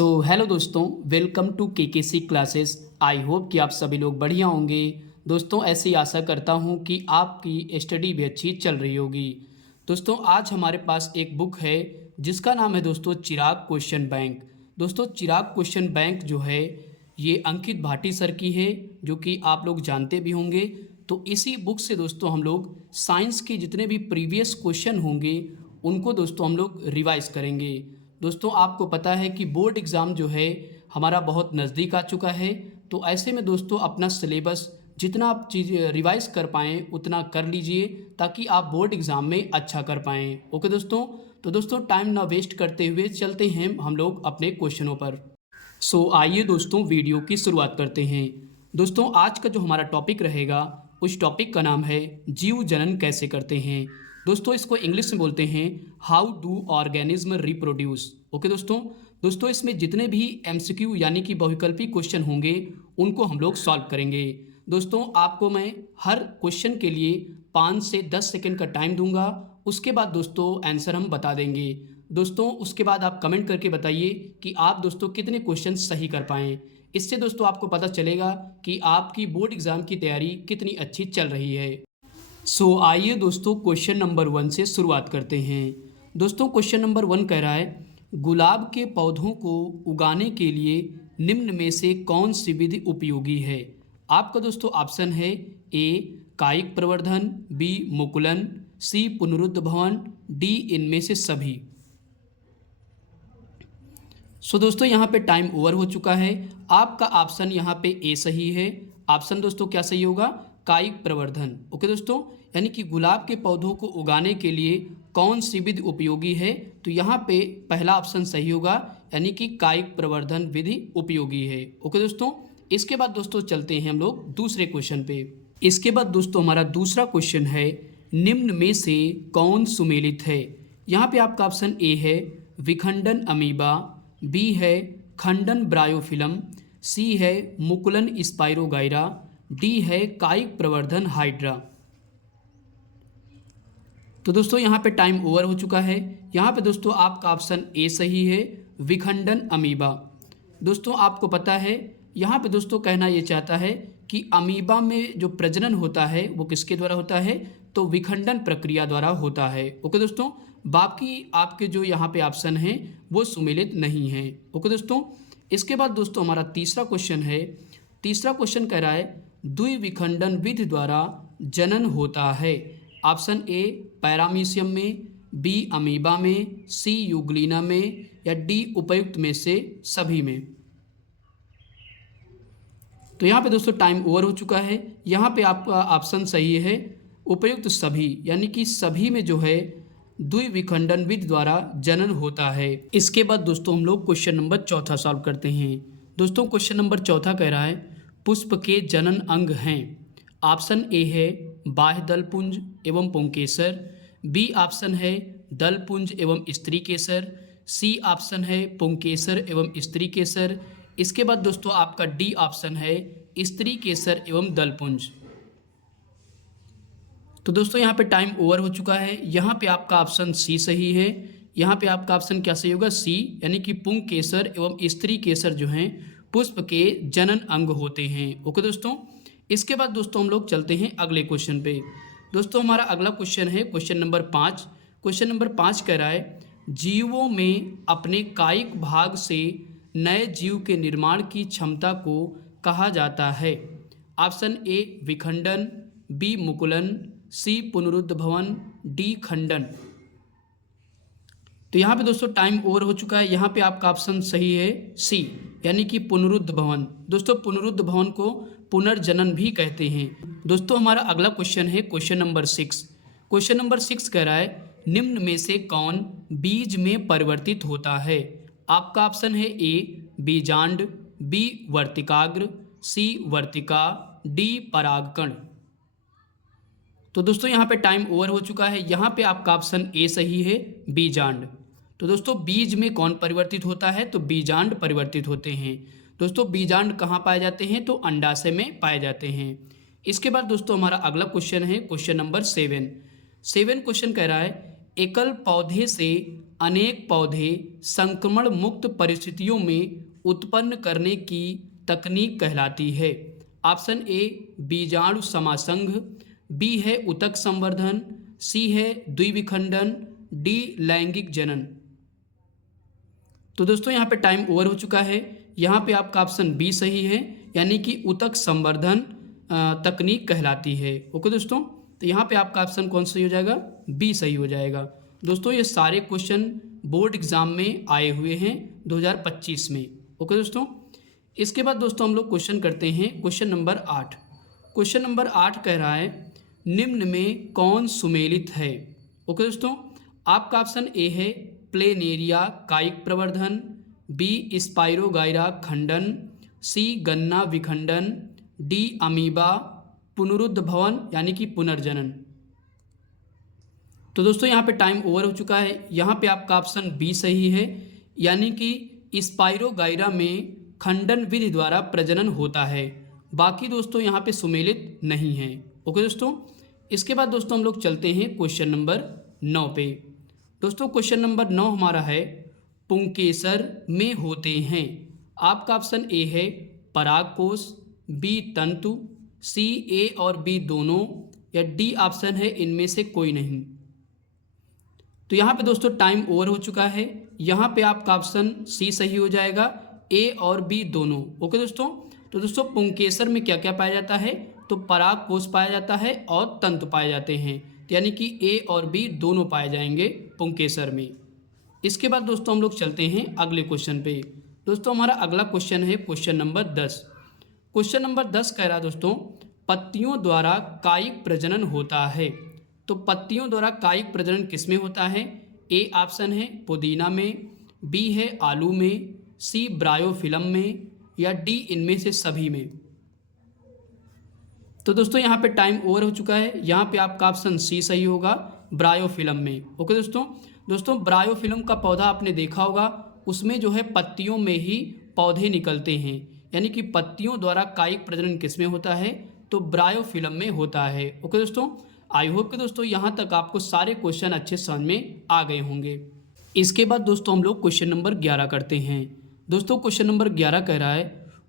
Hello दोस्तों, welcome to KKC classes. I hope कि आप सभी लोग बढ़िया होंगे। दोस्तों, ऐसी आशा करता हूं कि आपकी स्टडी भी अच्छी चल रही होगी। दोस्तों, आज हमारे पास एक बुक है जिसका नाम है दोस्तों चिराग क्वेश्चन बैंक। दोस्तों, चिराग क्वेश्चन बैंक जो है ये अंकित भाटी सर की है, जो कि आप लोग जानते भी होंगे। तो इसी बुक से दोस्तों हम लोग साइंस के जितने भी प्रीवियस क्वेश्चन होंगे उनको दोस्तों हम लोग रिवाइज करेंगे। दोस्तों, आपको पता है कि बोर्ड एग्ज़ाम जो है हमारा बहुत नज़दीक आ चुका है। तो ऐसे में दोस्तों अपना सिलेबस जितना आप चीज़ रिवाइज कर पाएँ उतना कर लीजिए, ताकि आप बोर्ड एग्ज़ाम में अच्छा कर पाएँ। ओके दोस्तों, तो दोस्तों टाइम ना वेस्ट करते हुए चलते हैं हम लोग अपने क्वेश्चनों पर। आइए दोस्तों वीडियो की शुरुआत करते हैं। दोस्तों, आज का जो हमारा टॉपिक रहेगा उस टॉपिक का नाम है जीव जनन कैसे करते हैं। दोस्तों, इसको इंग्लिश में बोलते हैं how do organism reproduce. Okay दोस्तों इसमें जितने भी एमसीक्यू यानी कि बहुविकल्पी क्वेश्चन होंगे उनको हम लोग सॉल्व करेंगे। दोस्तों, आपको मैं हर क्वेश्चन के लिए 5 से 10 सेकंड का टाइम दूंगा। उसके बाद दोस्तों आंसर हम बता देंगे। दोस्तों, उसके बाद आप कमेंट करके बताइए कि आप दोस्तों कितने क्वेश्चन सही कर पाएँ। इससे दोस्तों आपको पता चलेगा कि आपकी बोर्ड एग्ज़ाम की तैयारी कितनी अच्छी चल रही है। आइए दोस्तों क्वेश्चन नंबर 1 से शुरुआत करते हैं। दोस्तों, क्वेश्चन नंबर 1 कह रहा है गुलाब के पौधों को उगाने के लिए निम्न में से कौन सी विधि उपयोगी है। आपका दोस्तों ऑप्शन है ए कायिक प्रवर्धन, बी मुकुलन, सी पुनरुद्ध भवन, डी इनमें से सभी। दोस्तों यहाँ पे टाइम ओवर हो चुका है। आपका ऑप्शन यहाँ पे ए सही है। ऑप्शन दोस्तों क्या सही होगा, कायिक प्रवर्धन। ओके दोस्तों, यानी कि गुलाब के पौधों को उगाने के लिए कौन सी विधि उपयोगी है, तो यहाँ पे पहला ऑप्शन सही होगा, यानी कि कायिक प्रवर्धन विधि उपयोगी है। ओके दोस्तों, इसके बाद दोस्तों चलते हैं हम लोग दूसरे क्वेश्चन पे। इसके बाद दोस्तों हमारा दूसरा क्वेश्चन है निम्न में से कौन सुमेलित है। यहाँ पे आपका ऑप्शन ए है विखंडन अमीबा, बी है खंडन ब्रायोफिलम, सी है मुकुलन स्पाइरोगाइरा, डी है कायिक प्रवर्धन हाइड्रा। तो दोस्तों यहाँ पे टाइम ओवर हो चुका है। यहाँ पे दोस्तों आपका ऑप्शन ए सही है, विखंडन अमीबा। दोस्तों आपको पता है यहाँ पे दोस्तों कहना ये चाहता है कि अमीबा में जो प्रजनन होता है वो किसके द्वारा होता है, तो विखंडन प्रक्रिया द्वारा होता है। ओके दोस्तों, बाकी आपके जो यहाँ पे ऑप्शन हैं वो सुमेलित नहीं है। ओके दोस्तों, इसके बाद दोस्तों हमारा तीसरा क्वेश्चन है। तीसरा क्वेश्चन कह रहा है द्विविखंडन विधि द्वारा जनन होता है। ऑप्शन ए पैरामीशियम में, बी अमीबा में, सी यूग्लिना में, या डी उपयुक्त में से सभी में। तो यहाँ पे दोस्तों टाइम ओवर हो चुका है। यहाँ पे आपका ऑप्शन सही है उपयुक्त सभी, यानी कि सभी में जो है द्विविखंडन विधि द्वारा जनन होता है। इसके बाद दोस्तों हम लोग क्वेश्चन नंबर चौथा सॉल्व करते हैं। दोस्तों क्वेश्चन नंबर चौथा कह रहा है पुष्प के जनन अंग हैं। ऑप्शन ए है बाह्य दलपुंज एवं पुंकेसर, बी ऑप्शन है दलपुंज एवं स्त्री केसर, सी ऑप्शन है पुंकेसर एवं स्त्री केसर। इसके बाद दोस्तों आपका डी ऑप्शन है स्त्री केसर एवं दलपुंज। तो दोस्तों यहाँ पे टाइम ओवर हो चुका है। यहाँ पे आपका ऑप्शन सी सही है। यहाँ पे आपका ऑप्शन क्या सही होगा, सी, यानी कि पुंकेसर एवं स्त्री केसर जो हैं पुष्प के जनन अंग होते हैं। ओके दोस्तों, इसके बाद दोस्तों हम लोग चलते हैं अगले क्वेश्चन पे। दोस्तों हमारा अगला क्वेश्चन है क्वेश्चन नंबर 5। क्वेश्चन नंबर 5 कह रहा है जीवों में अपने कायिक भाग से नए जीव के निर्माण की क्षमता को कहा जाता है। ऑप्शन ए विखंडन, बी मुकुलन, सी पुनरुद्ध भवन, डी खंडन। तो यहाँ पे दोस्तों टाइम ओवर हो चुका है। यहाँ पे आपका ऑप्शन सही है सी, यानी कि पुनरुद्ध भवन। दोस्तों पुनरुद्ध भवन को पुनर्जनन भी कहते हैं। दोस्तों हमारा अगला क्वेश्चन है क्वेश्चन नंबर 6। क्वेश्चन नंबर 6 कह रहा है निम्न में से कौन बीज में परिवर्तित होता है। आपका ऑप्शन है ए बीजांड, बी वर्तिकाग्र, सी वर्तिका, डी परागकण। तो दोस्तों यहाँ पे टाइम ओवर हो चुका है। यहाँ पे आपका ऑप्शन ए सही है, बीजांड। तो दोस्तों बीज में कौन परिवर्तित होता है, तो बीजांड परिवर्तित होते हैं। दोस्तों बीजांड कहाँ पाए जाते हैं, तो अंडाशय में पाए जाते हैं। इसके बाद दोस्तों हमारा अगला क्वेश्चन है क्वेश्चन नंबर 7। क्वेश्चन कह रहा है एकल पौधे से अनेक पौधे संक्रमण मुक्त परिस्थितियों में उत्पन्न करने की तकनीक कहलाती है? ऑप्शन ए बीजाणु समासंघ, बी है उतक संवर्धन, सी है द्विविखंडन, डी लैंगिक जनन। तो दोस्तों यहाँ पे टाइम ओवर हो चुका है। यहाँ पे आपका ऑप्शन बी सही है, यानी कि उतक संवर्धन तकनीक कहलाती है। ओके दोस्तों, तो यहाँ पे आपका ऑप्शन कौन सही हो जाएगा? बी सही हो जाएगा। दोस्तों ये सारे क्वेश्चन बोर्ड एग्जाम में आए हुए हैं 2025 में। ओके दोस्तों, इसके बाद दोस्तों हम लोग क्वेश्चन करते हैं क्वेश्चन नंबर 8। क्वेश्चन नंबर 8 कह रहा है निम्न में कौन सुमेलित है? ओके दोस्तों, आपका ऑप्शन ए है प्लेनेरिया कायिक प्रवर्धन, बी स्पाइरोगाइरा खंडन, सी गन्ना विखंडन, डी अमीबा पुनरुद्ध भवन यानी कि पुनर्जनन। तो दोस्तों यहाँ पे टाइम ओवर हो चुका है। यहाँ पे आपका ऑप्शन बी सही है, यानी कि स्पाइरोगाइरा में खंडन विधि द्वारा प्रजनन होता है। बाकी दोस्तों यहाँ पे सुमेलित नहीं है। ओके दोस्तों, इसके बाद दोस्तों हम लोग चलते हैं क्वेश्चन नंबर 9 पे। दोस्तों क्वेश्चन नंबर 9 हमारा है पुंकेसर में होते हैं। आपका ऑप्शन ए है परागकोश, बी तंतु, सी ए और बी दोनों, या डी ऑप्शन है इनमें से कोई नहीं। तो यहाँ पे दोस्तों टाइम ओवर हो चुका है। यहाँ पे आपका ऑप्शन सी सही हो जाएगा, ए और बी दोनों। ओके दोस्तों, तो दोस्तों पुंकेसर में क्या क्या पाया जाता है? तो परागकोश पाया जाता है और तंतु पाए जाते हैं, तो यानी कि ए और बी दोनों पाए जाएंगे पुंकेसर में। इसके बाद दोस्तों हम लोग चलते हैं अगले क्वेश्चन पे। दोस्तों हमारा अगला क्वेश्चन है क्वेश्चन नंबर 10। क्वेश्चन नंबर 10 कह रहा है दोस्तों पत्तियों द्वारा कायिक प्रजनन होता है। तो पत्तियों द्वारा कायिक प्रजनन किसमें होता है? ए ऑप्शन है पुदीना में, बी है आलू में, सी ब्रायोफिलम में, या डी इनमें से सभी में। तो दोस्तों यहाँ पे टाइम ओवर हो चुका है। यहाँ पे आपका ऑप्शन सी सही होगा, ब्रायोफिलम में। ओके दोस्तों ब्रायोफिलम का पौधा आपने देखा होगा, उसमें जो है पत्तियों में ही पौधे निकलते हैं, यानी कि पत्तियों द्वारा कायिक प्रजनन किसमें होता है? तो ब्रायोफिलम में होता है। ओके दोस्तों, आई होप कि दोस्तों यहाँ तक आपको सारे क्वेश्चन अच्छे समझ में आ गए होंगे। इसके बाद दोस्तों हम लोग क्वेश्चन नंबर 11 करते हैं। दोस्तों क्वेश्चन नंबर 11 कह रहा है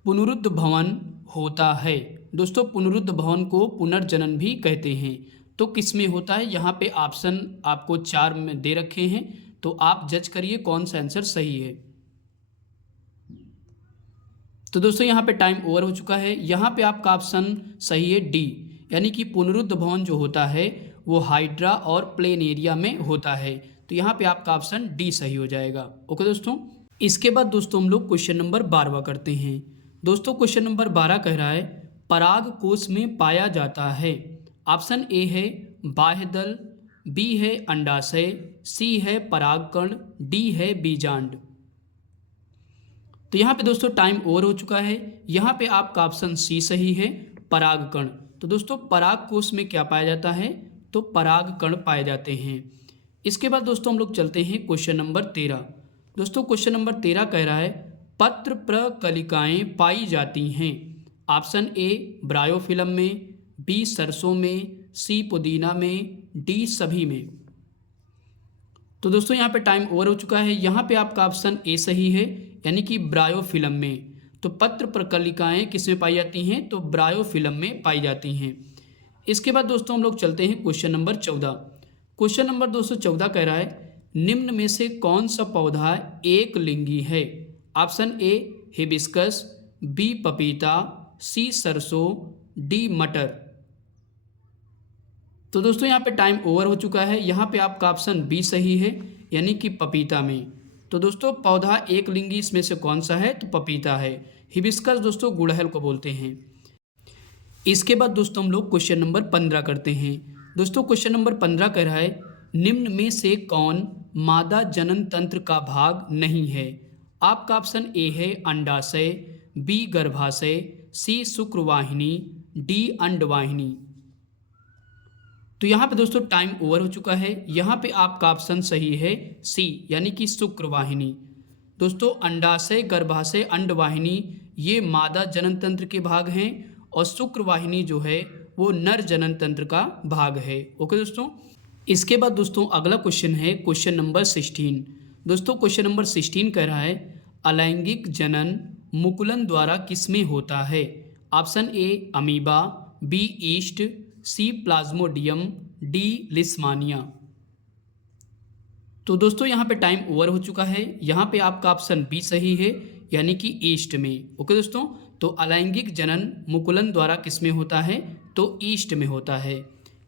पुनरुद्ध भवन होता है। दोस्तों पुनरुद्ध भवन को पुनर्जनन भी कहते हैं। तो किस में होता है? यहाँ पे ऑप्शन आपको 4 में दे रखे हैं, तो आप जज करिए कौन सा आंसर सही है। तो दोस्तों यहाँ पे टाइम ओवर हो चुका है। यहाँ पे आपका ऑप्शन सही है डी, यानी कि पुनरुद्ध भवन जो होता है वो हाइड्रा और प्लेनेरिया में होता है। तो यहाँ पे आपका ऑप्शन डी सही हो जाएगा। ओके दोस्तों, इसके बाद दोस्तों हम लोग क्वेश्चन नंबर 12 करते हैं। दोस्तों क्वेश्चन नंबर 12 कह रहा है परागकोश में पाया जाता है। ऑप्शन ए है बाह्यदल, बी है अंडाशय, सी है परागकण, डी है बीजांड। तो यहाँ पे दोस्तों टाइम ओवर हो चुका है। यहाँ पे आपका ऑप्शन सी सही है, परागकण। तो दोस्तों परागकोश में क्या पाया जाता है? तो परागकण पाए जाते हैं। इसके बाद दोस्तों हम लोग चलते हैं क्वेश्चन नंबर 13। दोस्तों क्वेश्चन नंबर 13 कह रहा है पत्र प्रकलिकाएं पाई जाती हैं। ऑप्शन ए ब्रायोफिलम में, बी सरसों में, सी पुदीना में, डी सभी में। तो दोस्तों यहाँ पे टाइम ओवर हो चुका है। यहाँ पे आपका ऑप्शन ए सही है, यानी कि ब्रायोफिलम में। तो पत्र प्रकलिकाएं किसमें पाई जाती हैं? तो ब्रायोफिलम में पाई जाती हैं। इसके बाद दोस्तों हम लोग चलते हैं क्वेश्चन नंबर 14। क्वेश्चन नंबर 214 कह रहा है निम्न में से कौन सा पौधा एक लिंगी है? ऑप्शन ए हिबिस्कस, बी पपीता, सी सरसों, डी मटर। तो दोस्तों यहाँ पे टाइम ओवर हो चुका है। यहाँ पे आपका ऑप्शन बी सही है, यानी कि पपीता में। तो दोस्तों पौधा एक लिंगी इसमें से कौन सा है? तो पपीता है। हिबिस्कस दोस्तों गुड़हल को बोलते हैं। इसके बाद दोस्तों हम लोग क्वेश्चन नंबर 15 करते हैं। दोस्तों क्वेश्चन नंबर 15 कह रहा है निम्न में से कौन मादा जनन तंत्र का भाग नहीं है? आपका ऑप्शन ए है अंडाशय, बी गर्भाशय, सी शुक्रवाहिनी, डी अंडवाहिनी। तो यहाँ पे दोस्तों टाइम ओवर हो चुका है। यहाँ पे आपका ऑप्शन सही है सी, यानी कि शुक्रवाहिनी। दोस्तों अंडाशय, गर्भाशय, अंडवाहिनी ये मादा जनन तंत्र के भाग हैं, और शुक्रवाहिनी जो है वो नर जनन तंत्र का भाग है। ओके दोस्तों, इसके बाद दोस्तों अगला क्वेश्चन है क्वेश्चन नंबर 16। दोस्तों क्वेश्चन नंबर 16 कह रहा है अलैंगिक जनन मुकुलन द्वारा किसमें होता है? Option A amoeba, B yeast, C plasmodium, D leishmania. तो दोस्तों यहाँ पे टाइम ओवर हो चुका है। यहाँ पे आपका ऑप्शन बी सही है, यानी कि ईस्ट में। ओके दोस्तों, तो अलैंगिक जनन मुकुलन द्वारा किसमें होता है? तो ईस्ट में होता है।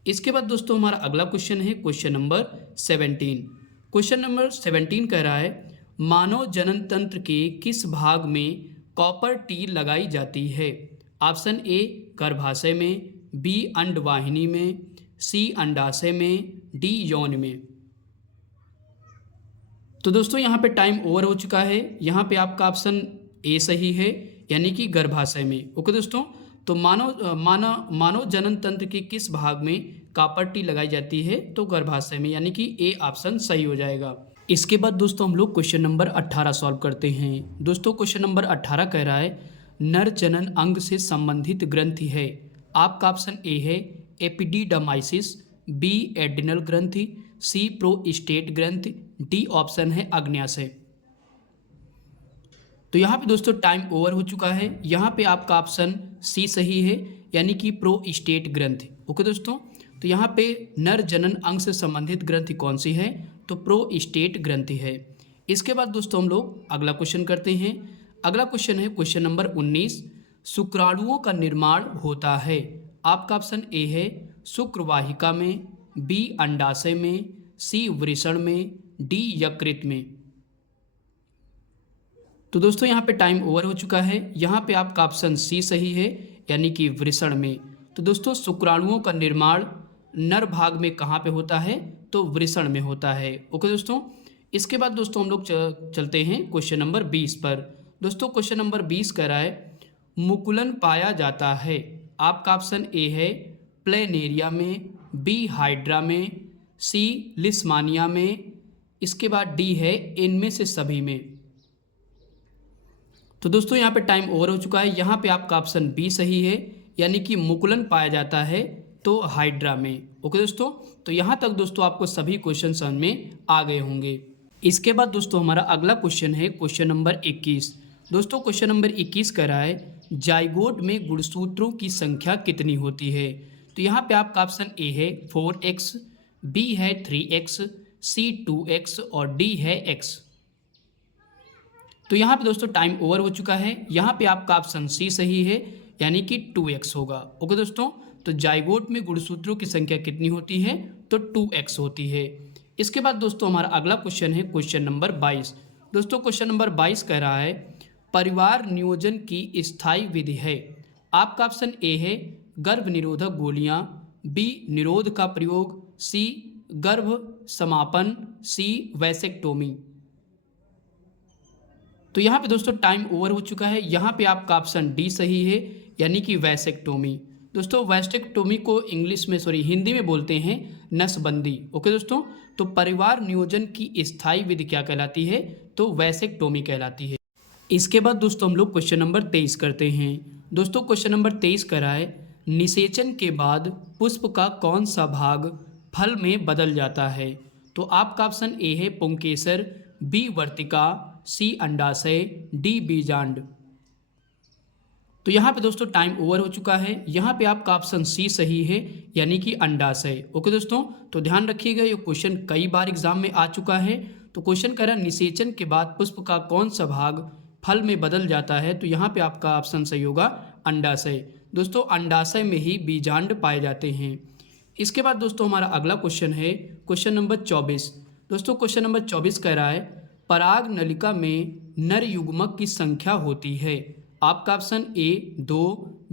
इसके बाद दोस्तों हमारा अगला क्वेश्चन है क्वेश्चन नंबर 17। क्वेश्चन नंबर 17 कह रहा है मानव जनन तंत्र के किस भाग में कॉपर टी लगाई जाती है? ऑप्शन ए गर्भाशय में, बी अंडवाहिनी में, सी अंडाशय में, डी यौन में। तो दोस्तों यहाँ पे टाइम ओवर हो चुका है। यहाँ पे आपका ऑप्शन ए सही है, यानी कि गर्भाशय में। ओके दोस्तों, तो मानव जनन तंत्र के किस भाग में कॉपर टी लगाई जाती है? तो गर्भाशय में, यानी कि ए ऑप्शन सही हो जाएगा। इसके बाद दोस्तों हम लोग क्वेश्चन नंबर 18 सॉल्व करते हैं। दोस्तों क्वेश्चन नंबर 18 कह रहा है नर जनन अंग से संबंधित ग्रंथि है। आपका ऑप्शन ए है एपिडिडमाइसिस, बी एड्रिनल ग्रंथि, सी प्रोस्टेट ग्रंथि, डी ऑप्शन है अग्न्याशय। तो यहाँ पे दोस्तों टाइम ओवर हो चुका है। यहाँ पे आपका ऑप्शन सी सही है, यानी कि प्रोस्टेट ग्रंथि। ओके दोस्तों, तो यहाँ पे नर जनन अंग से संबंधित ग्रंथि कौन सी है? तो प्रोस्टेट ग्रंथि है। इसके बाद दोस्तों हम लोग अगला क्वेश्चन करते हैं। अगला क्वेश्चन है क्वेश्चन नंबर 19। शुक्राणुओं का निर्माण होता है। आपका ऑप्शन ए है शुक्रवाहिका में, बी अंडाशय में, सी वृषण में, डी यकृत में। तो दोस्तों यहाँ पे टाइम ओवर हो चुका है। यहाँ पे आपका ऑप्शन सी सही है, यानी कि वृषण में। तो दोस्तों शुक्राणुओं का निर्माण नर भाग में कहाँ पे होता है? तो वृषण में होता है। ओके दोस्तों, इसके बाद दोस्तों हम लोग चलते हैं क्वेश्चन नंबर 20 पर। दोस्तों क्वेश्चन नंबर 20 कह रहा है मुकुलन पाया जाता है। आपका ऑप्शन ए है प्लेनेरिया में, बी हाइड्रा में, सी लिस्मानिया में, इसके बाद डी है इनमें से सभी में। तो दोस्तों यहाँ पे टाइम ओवर हो चुका है। यहाँ पे आपका ऑप्शन बी सही है, यानी कि मुकुलन पाया जाता है तो हाइड्रा में। ओके दोस्तों, तो यहाँ तक दोस्तों आपको सभी क्वेश्चन समझ में आ गए होंगे। इसके बाद दोस्तों हमारा अगला क्वेश्चन है क्वेश्चन नंबर 21। दोस्तों क्वेश्चन नंबर 21 कह रहा है जाइगोट में गुणसूत्रों की संख्या कितनी होती है? तो यहाँ पे आपका ऑप्शन ए है 4x, बी है 3x, सी 2x और डी है x। तो यहाँ पे दोस्तों टाइम ओवर हो चुका है। यहाँ पे आपका ऑप्शन सी सही है, यानी कि 2x होगा। ओके दोस्तों, तो जाइगोट में गुणसूत्रों की संख्या कितनी होती है? तो 2x होती है। इसके बाद दोस्तों हमारा अगला क्वेश्चन है क्वेश्चन नंबर 22। दोस्तों क्वेश्चन नंबर 22 कह रहा है परिवार नियोजन की स्थायी विधि है। आपका ऑप्शन ए है गर्भ निरोधक गोलियां, बी निरोध का प्रयोग, सी गर्भ समापन, सी वैसेक्टोमी। तो यहाँ पे दोस्तों टाइम ओवर हो चुका है। यहाँ पे आपका ऑप्शन डी सही है, यानी कि वैसेक्टोमी। दोस्तों वैसेक्टोमी को हिंदी में बोलते हैं नसबंदी। ओके दोस्तों, तो परिवार नियोजन की स्थायी विधि क्या कहलाती है? तो वैसेक्टोमी कहलाती है। इसके बाद दोस्तों हम लोग क्वेश्चन नंबर 23 करते हैं। दोस्तों क्वेश्चन नंबर 23 कह रहा है निषेचन के बाद पुष्प का कौन सा भाग फल में बदल जाता है? तो आपका ऑप्शन ए है पुंकेसर, बी वर्तिका, सी अंडाशय, डी बीजांड। तो यहाँ पे दोस्तों टाइम ओवर हो चुका है। यहाँ पे आपका ऑप्शन सी सही है, यानी कि अंडाशय। ओके दोस्तों, तो ध्यान रखिएगा ये क्वेश्चन कई बार एग्जाम में आ चुका है। तो क्वेश्चन कह रहा है निषेचन के बाद पुष्प का कौन सा भाग फल में बदल जाता है? तो यहाँ पे आपका ऑप्शन सही होगा अंडाशय। दोस्तों अंडाशय में ही बीजांड पाए जाते हैं। इसके बाद दोस्तों हमारा अगला क्वेश्चन है क्वेश्चन नंबर 24। दोस्तों क्वेश्चन नंबर 24 कह रहा है पराग नलिका में नर युग्मक की संख्या होती है। आपका ऑप्शन ए 2,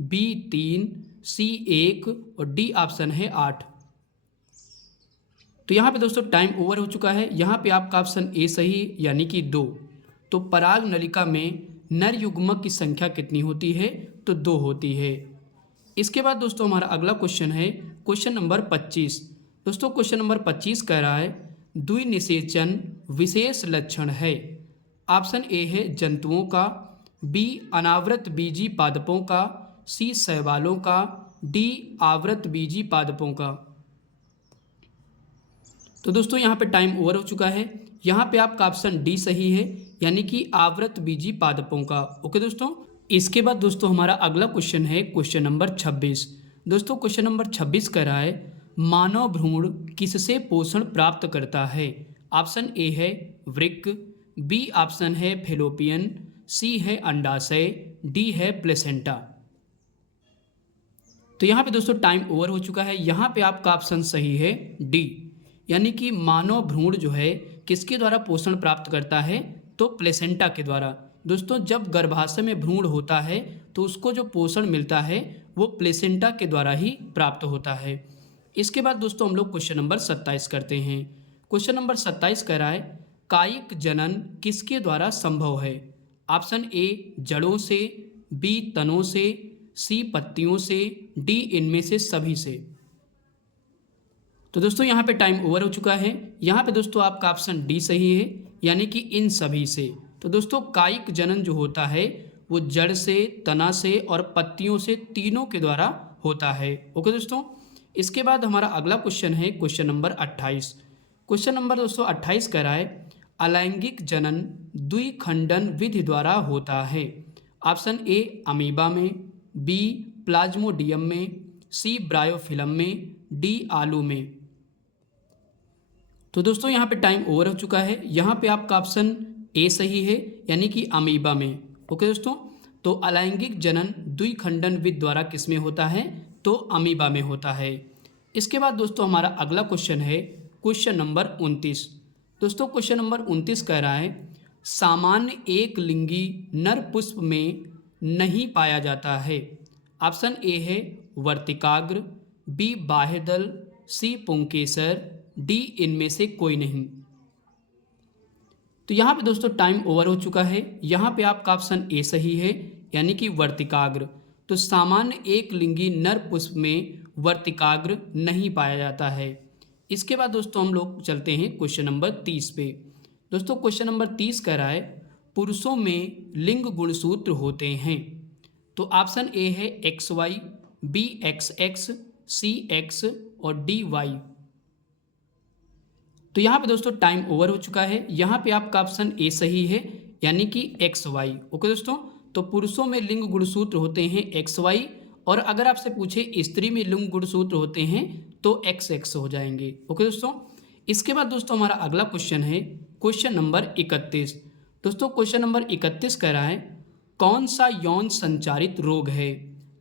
बी 3, सी 1 और डी ऑप्शन है 8। तो यहाँ पे दोस्तों टाइम ओवर हो चुका है। यहाँ पे आपका ऑप्शन ए सही, यानी कि 2। तो पराग नलिका में नर युग्मक की संख्या कितनी होती है? तो 2 होती है। इसके बाद दोस्तों हमारा अगला क्वेश्चन है क्वेश्चन नंबर 25। दोस्तों क्वेश्चन नंबर 25 कह रहा है द्विनिषेचन विशेष लक्षण है। ऑप्शन ए है जंतुओं का, बी अनावृत बीजी पादपों का, सी शैवालों का, डी आवृत बीजी पादपों का। तो दोस्तों यहाँ पे टाइम ओवर हो चुका है। यहाँ पे आपका ऑप्शन डी सही है, यानी कि आवृत बीजी पादपों का। ओके दोस्तों, इसके बाद दोस्तों हमारा अगला क्वेश्चन है क्वेश्चन नंबर 26। दोस्तों क्वेश्चन नंबर 26 कह रहा है मानव भ्रूण किससे पोषण प्राप्त करता है। ऑप्शन ए है वृक्क, बी ऑप्शन है फेलोपियन, सी है अंडाशय, डी है प्लेसेंटा। तो यहाँ पे दोस्तों टाइम ओवर हो चुका है। यहाँ पे आपका ऑप्शन सही है डी, यानी कि मानव भ्रूण जो है किसके द्वारा पोषण प्राप्त करता है, तो प्लेसेंटा के द्वारा। दोस्तों जब गर्भाशय में भ्रूण होता है तो उसको जो पोषण मिलता है वो प्लेसेंटा के द्वारा ही प्राप्त होता है। इसके बाद दोस्तों हम लोग क्वेश्चन नंबर 27 करते हैं। क्वेश्चन नंबर 27 कह रहा है कायिक जनन किसके द्वारा संभव है। ऑप्शन ए जड़ों से, बी तनों से, सी पत्तियों से, डी इनमें से सभी से। तो दोस्तों यहाँ पे टाइम ओवर हो चुका है। यहाँ पे दोस्तों आपका ऑप्शन डी सही है, यानी कि इन सभी से। तो दोस्तों कायिक जनन जो होता है वो जड़ से, तना से और पत्तियों से, तीनों के द्वारा होता है। ओके दोस्तों, इसके बाद हमारा अगला क्वेश्चन है क्वेश्चन नंबर 28। क्वेश्चन नंबर दोस्तों 28 कह रहा है अलैंगिक जनन द्विखंडन विधि द्वारा होता है। ऑप्शन ए अमीबा में, बी प्लाज्मोडियम में, सी ब्रायोफिलम में, डी आलू में। तो दोस्तों यहाँ पे टाइम ओवर हो चुका है। यहाँ पे आपका ऑप्शन ए सही है, यानी कि अमीबा में। ओके दोस्तों, तो अलैंगिक जनन द्विखंडन विधि द्वारा किसमें होता है, तो अमीबा में होता है। इसके बाद दोस्तों हमारा अगला क्वेश्चन है क्वेश्चन नंबर 29। दोस्तों क्वेश्चन नंबर 29 कह रहा है सामान्य एक लिंगी नर पुष्प में नहीं पाया जाता है। ऑप्शन ए है वर्तिकाग्र, बी बाह्यदल, सी पुंकेसर, डी इनमें से कोई नहीं। तो यहाँ पे दोस्तों टाइम ओवर हो चुका है। यहाँ पे आपका ऑप्शन ए सही है, यानी कि वर्तिकाग्र। तो सामान्य एक लिंगी नर पुष्प में वर्तिकाग्र नहीं पाया जाता है। इसके बाद दोस्तों हम लोग चलते हैं क्वेश्चन नंबर 30 पे। दोस्तों क्वेश्चन नंबर 30 कह रहा है पुरुषों में लिंग गुणसूत्र होते हैं। तो ऑप्शन ए है XY, बी XX, सी X और डी Y। तो यहाँ पे दोस्तों टाइम ओवर हो चुका है। यहाँ पे आपका ऑप्शन ए सही है, यानी कि XY। ओके दोस्तों, तो पुरुषों में लिंग गुणसूत्र होते हैं XY, और अगर आपसे पूछे स्त्री में लिंग गुणसूत्र होते हैं तो XX हो जाएंगे। ओके दोस्तों, इसके बाद दोस्तों हमारा अगला क्वेश्चन है क्वेश्चन नंबर 31। दोस्तों क्वेश्चन नंबर 31 कह रहा है कौन सा यौन संचारित रोग है।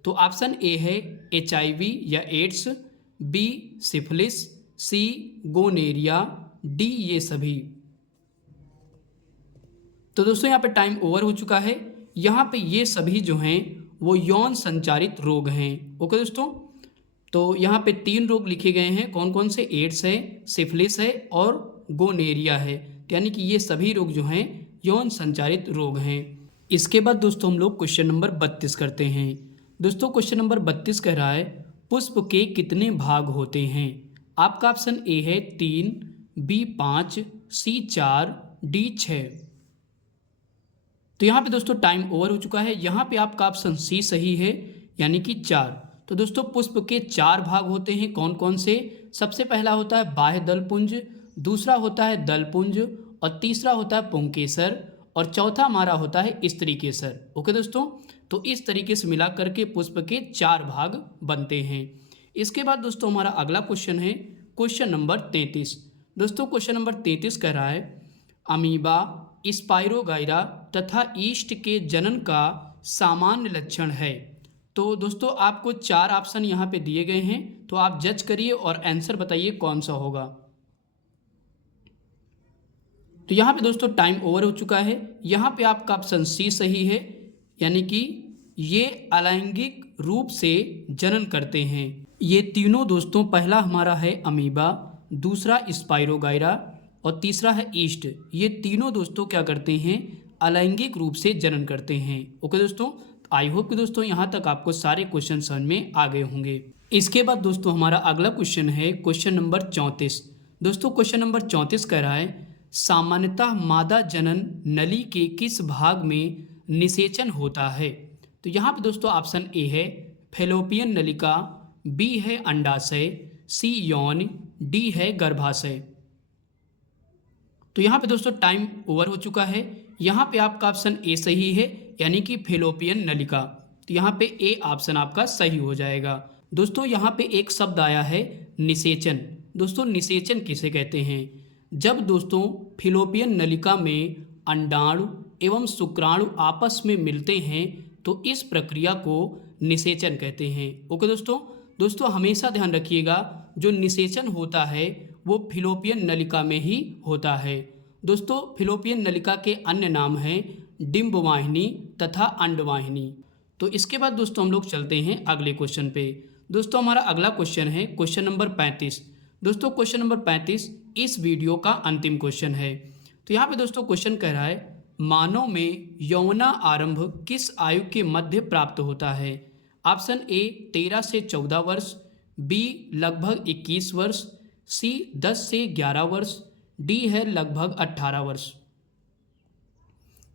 तो ऑप्शन ए है HIV या एड्स, बी सिफिलिस, सी गोनेरिया, डी ये सभी। तो दोस्तों यहाँ पे टाइम ओवर हो चुका है। यहाँ पे ये सभी जो हैं वो यौन संचारित रोग हैं। ओके दोस्तों, तो यहाँ पे 3 रोग लिखे गए हैं, कौन कौन से, एड्स है, सिफिलिस है और गोनेरिया है। यानी कि ये सभी रोग जो हैं यौन संचारित रोग हैं। इसके बाद दोस्तों हम लोग क्वेश्चन नंबर 32 करते हैं। दोस्तों क्वेश्चन नंबर 32 कह रहा है पुष्प के कितने भाग होते हैं। आपका ऑप्शन ए है 3, बी 5, सी 4, डी 6। तो यहाँ पे दोस्तों टाइम ओवर हो चुका है। यहाँ पे आपका ऑप्शन सी सही है, यानी कि 4। तो दोस्तों पुष्प के 4 भाग होते हैं, कौन कौन से। सबसे पहला होता है बाह्य दलपुंज, दूसरा होता है दलपुंज, और तीसरा होता है पुंकेसर, और चौथा हमारा होता है स्त्री केसर। ओके दोस्तों, तो इस तरीके से मिला करके पुष्प के 4 भाग बनते हैं। इसके बाद दोस्तों हमारा अगला क्वेश्चन है क्वेश्चन नंबर 33। दोस्तों क्वेश्चन नंबर 33 कह रहा है अमीबा, स्पाइरोगाइरा तथा ईस्ट के जनन का सामान्य लक्षण है। तो दोस्तों आपको 4 ऑप्शन यहाँ पे दिए गए हैं, तो आप जज करिए और आंसर बताइए कौन सा होगा। तो यहाँ पे दोस्तों टाइम ओवर हो चुका है। यहाँ पे आपका ऑप्शन सी सही है, यानी कि ये अलैंगिक रूप से जनन करते हैं। ये तीनों दोस्तों, पहला हमारा है अमीबा, दूसरा स्पाइरोगाइरा और तीसरा है ईस्ट। ये तीनों दोस्तों क्या करते हैं, अलैंगिक रूप से जनन करते हैं। ओके दोस्तों, आई होप कि दोस्तों यहाँ तक आपको सारे क्वेश्चन समझ में आ गए होंगे। इसके बाद दोस्तों हमारा अगला क्वेश्चन है क्वेश्चन नंबर 34। दोस्तों क्वेश्चन नंबर 34 कह रहा है सामान्यतः मादा जनन नली के किस भाग में निषेचन होता है। तो यहाँ पे दोस्तों ऑप्शन ए है फेलोपियन नलिका, बी है अंडाशय, सी यौन, डी है गर्भाशय। तो तो यहाँ पे दोस्तों टाइम ओवर हो चुका है। यहाँ पे आपका ऑप्शन ए सही है, यानी कि फेलोपियन नलिका। तो यहाँ पे ए ऑप्शन आपका सही हो जाएगा। दोस्तों यहाँ पे एक शब्द आया है निषेचन। दोस्तों निषेचन किसे कहते हैं? जब दोस्तों फेलोपियन नलिका में अंडाणु एवं शुक्राणु आपस में मिलते हैं तो इस प्रक्रिया को निषेचन कहते हैं। ओके दोस्तों हमेशा ध्यान रखिएगा, जो निषेचन होता है वो फेलोपियन नलिका में ही होता है। दोस्तों फेलोपियन नलिका के अन्य नाम हैं डिंबवाहिनी तथा अंडवाहिनी। तो इसके बाद दोस्तों हम लोग चलते हैं अगले क्वेश्चन पे। दोस्तों हमारा अगला क्वेश्चन है क्वेश्चन नंबर 35। दोस्तों क्वेश्चन नंबर 35 इस वीडियो का अंतिम क्वेश्चन है। तो यहाँ पे दोस्तों क्वेश्चन कह रहा है मानव में यौवना आरंभ किस आयु के मध्य प्राप्त होता है? ऑप्शन ए 13 से 14 वर्ष, बी लगभग 21 वर्ष, सी 10 से 11 वर्ष, डी है लगभग 18 वर्ष।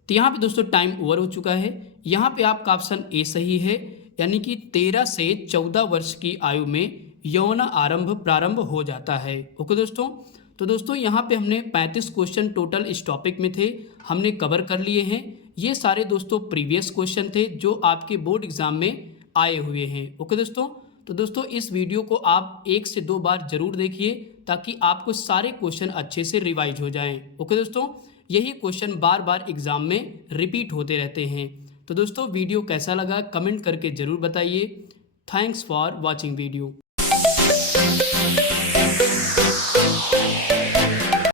तो यहाँ पे दोस्तों टाइम ओवर हो चुका है। यहाँ पे आपका ऑप्शन ए सही है, यानी कि 13 से 14 वर्ष की आयु में यौन आरंभ प्रारंभ हो जाता है। ओके दोस्तों, तो दोस्तों यहाँ पे हमने 35 क्वेश्चन टोटल इस टॉपिक में थे, हमने कवर कर लिए हैं। ये सारे दोस्तों प्रीवियस क्वेश्चन थे जो आपके बोर्ड एग्जाम में आए हुए हैं। ओके दोस्तों, तो दोस्तों इस वीडियो को आप 1 से 2 बार जरूर देखिए ताकि आपको सारे क्वेश्चन अच्छे से रिवाइज हो जाएं। ओके दोस्तों, यही क्वेश्चन बार बार एग्जाम में रिपीट होते रहते हैं। तो दोस्तों वीडियो कैसा लगा कमेंट करके ज़रूर बताइए। Thanks for watching video.